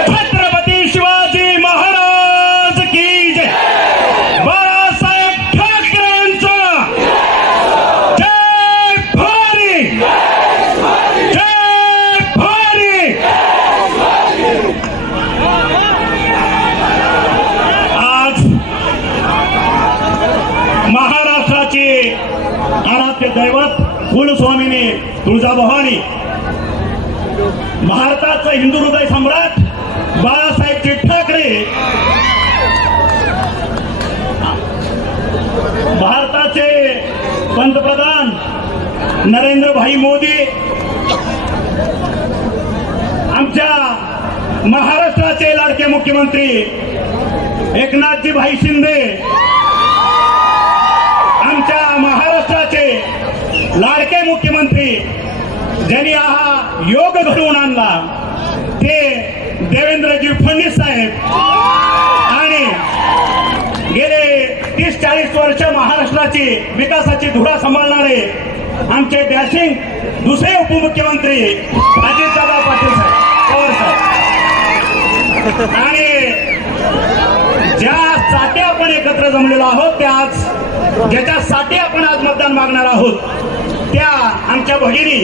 छत्रपती शिवाजी महाराज की जय. बाळासाहेब ठाकरेंचा जय भारी जय भारी आज महाराष्ट्राचे आराध्य दैवत कुलस्वामीने तुळजाभवानी भारताचं हिंदू हृदय सम्राट बाळासाहेबजी ठाकरे भारताचे पंतप्रधान नरेंद्रभाई मोदी. आमच्या महाराष्ट्राचे लाडके मुख्यमंत्री एकनाथजी भाई शिंदे आमच्या महाराष्ट्राचे लाडके मुख्यमंत्री ज्यांनी हा योग घडवून आणला ते देवेंद्रजी फडणवीस साहेब आणि गेले तीस चाळीस वर्ष महाराष्ट्राची विकासाची धुरा सांभाळणारे आमचे डॅशिंग दुसरे उपमुख्यमंत्री अजितदादा पाटील साहेब पवार साहेब. आणि ज्या साठी आपण एकत्र जमलेलो आहोत त्या आज ज्याच्यासाठी आपण आज मतदान मागणार आहोत त्या आमच्या भगिनी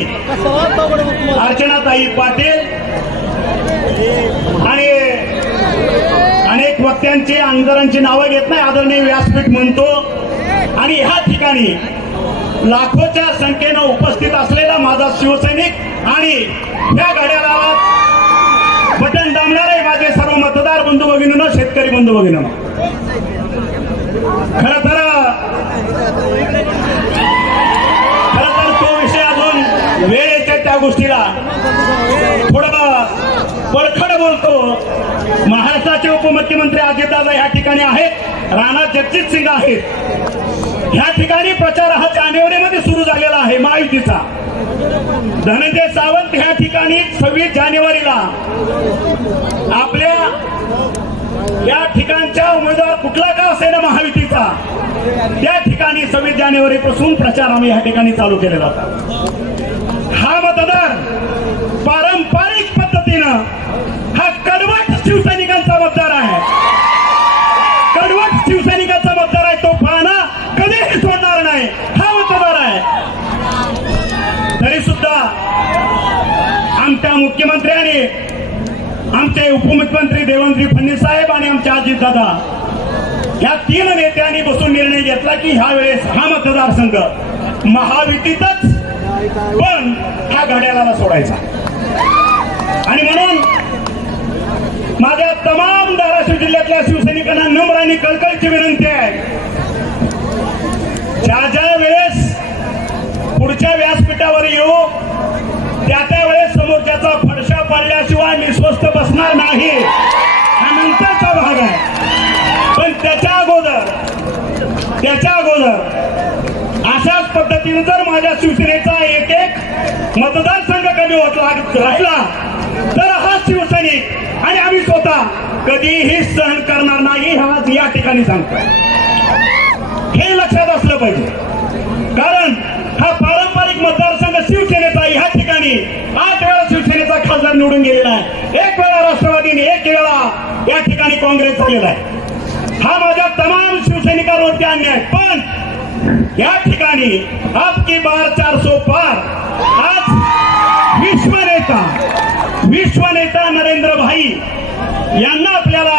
अर्चनाताई पाटील आणि अनेक वक्त्यांचे आमदारांची नावं घेत नाही आदरणीय व्यासपीठ म्हणतो. आणि ह्या ठिकाणी लाखोच्या संख्येनं उपस्थित असलेला माझा शिवसैनिक आणि या गाड्याला बटन दामणारे माझे सर्व मतदार बंधू भगिनीनं शेतकरी बंधू भगिनीनं. खरं तर खर तर तो विषय अजून वेळ येते त्या गोष्टीला. थोडं परखड बोलतो. महाराष्ट्राचे उपमुख्यमंत्री अजितदादा या ठिकाणी आहेत. राणा जगजित सिंग आहेत. ह्या ठिकाणी प्रचार हा जानेवारीमध्ये सुरू झालेला आहे महायुतीचा. धनंजय सावंत ह्या ठिकाणी सव्वीस जानेवारीला. आपल्या या ठिकाणच्या उमेदवार कुठला का असेल महायुतीचा? त्या ठिकाणी सव्वीस जानेवारीपासून प्रचार आम्ही या ठिकाणी चालू केलेला होता. हा मतदार पारंपरिक पद्धतीनं हा कडवट शिवसैनिकांचा मतदार आहे. कडवट शिवसैनिकांचा मतदार आहे तो पाना कधीही सोडणार नाही. हा मतदार आहे. तरी सुद्धा आमच्या मुख्यमंत्र्यांनी आमचे उपमुख्यमंत्री देवेंद्र फडणवीस साहेब आणि आमचे अजितदादा या तीन नेत्यांनी बसून निर्णय घेतला की ह्या वेळेस हा मतदारसंघ महायुतीतच पण हा घड्याळाला सोडायचा. आणि म्हणून माझ्या तमाम धाराशिव जिल्ह्यातल्या शिवसैनिकांना नम्र आणि कळकळीची विनंती आहे. ज्या ज्या वेळेस पुढच्या व्यासपीठावर येऊ त्या त्या वेळेस समोरच्याचा फडशा पडल्याशिवाय मी स्वस्त बसणार नाही. हा नंतरचा भाग आहे. पण त्याच्या अगोदर त्याच्या अगोदर अशाच पद्धतीने जर माझ्या शिवसेनेचा एक एक मतदारसंघ कमी होत राहिला तर हा शिवसैनिक आणि आम्ही स्वतः कधीही सहन करणार नाही हा या ठिकाणी सांगतो हे लक्षात असलं पाहिजे. कारण हा पारंपरिक मतदारसंघ शिवसेनेचा ह्या ठिकाणी आठ वेळा शिवसेनेचा खासदार निवडून गेलेला आहे. एक वेळा राष्ट्रवादीने एक वेळा या ठिकाणी काँग्रेस झालेला आहे. हा माझ्या तमाम शिवसैनिकांवरती अन्याय पण या ठिकाणी आपकी बार चार सो पार आज विश्व नेता विश्व नेता नरेंद्र भाई यांना आपल्याला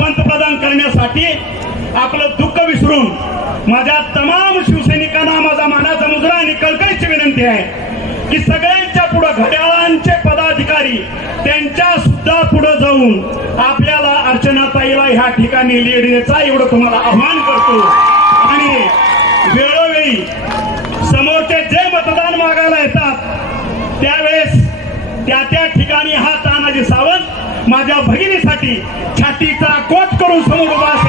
पंतप्रधान करण्यासाठी आपलं दुःख विसरून माझ्या तमाम शिवसैनिकांना माझा मानाचा मुजरा आणि कळकळीची विनंती आहे की सगळ्यांच्या पुढे घड्याळांचे पदाधिकारी त्यांच्या सुद्धा पुढे जाऊन आपल्याला अर्चनाताईला ह्या ठिकाणी लिहिण्याचा एवढं तुम्हाला आव्हान करतो. आणि वेळोवेळी ठिकाणी हा